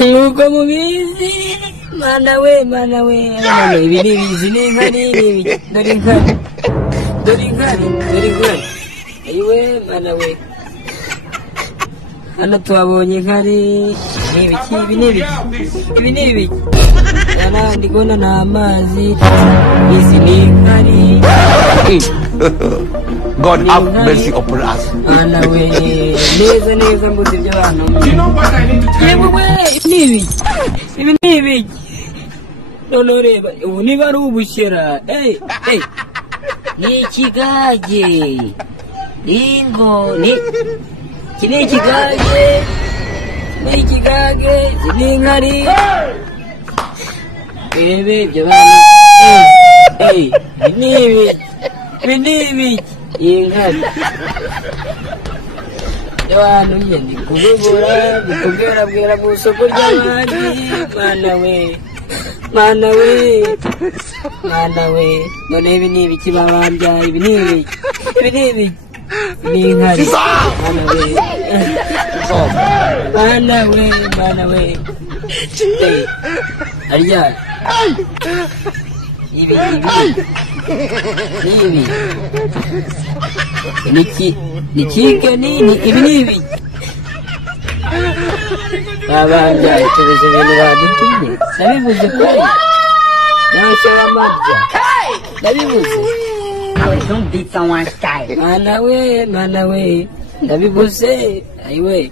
Nuko mubizi mana we ibi nibizi n'inka n'ibi dore inka ayiwe mana we hano tuhabonye inkari ibi n'ibiki yana ndigona n'amazi izi n'inkari God have mercy upon us. Mana we neza mbuze ibyo bantu. You know what I need to tell you? Ibi n'ibiki none reba ubu niba ari ubushyera ni ikigage ingo ni ikigage ni inkari bebe ibyo bantu ibi n'ibiki inkari abantu nyine kubibura bikubwira mu isoko ry'abandi mana we none ibi n'ibiki babambya ibi n'ibiki ni inkari mana we arya ibi nikike nini ibi n'ibiki babambya tubuze ibintu badutumye nabivuze kuri nashe w'amabya nabivuze. Don't beat someone's child. Mana we ndabivuze ayiwe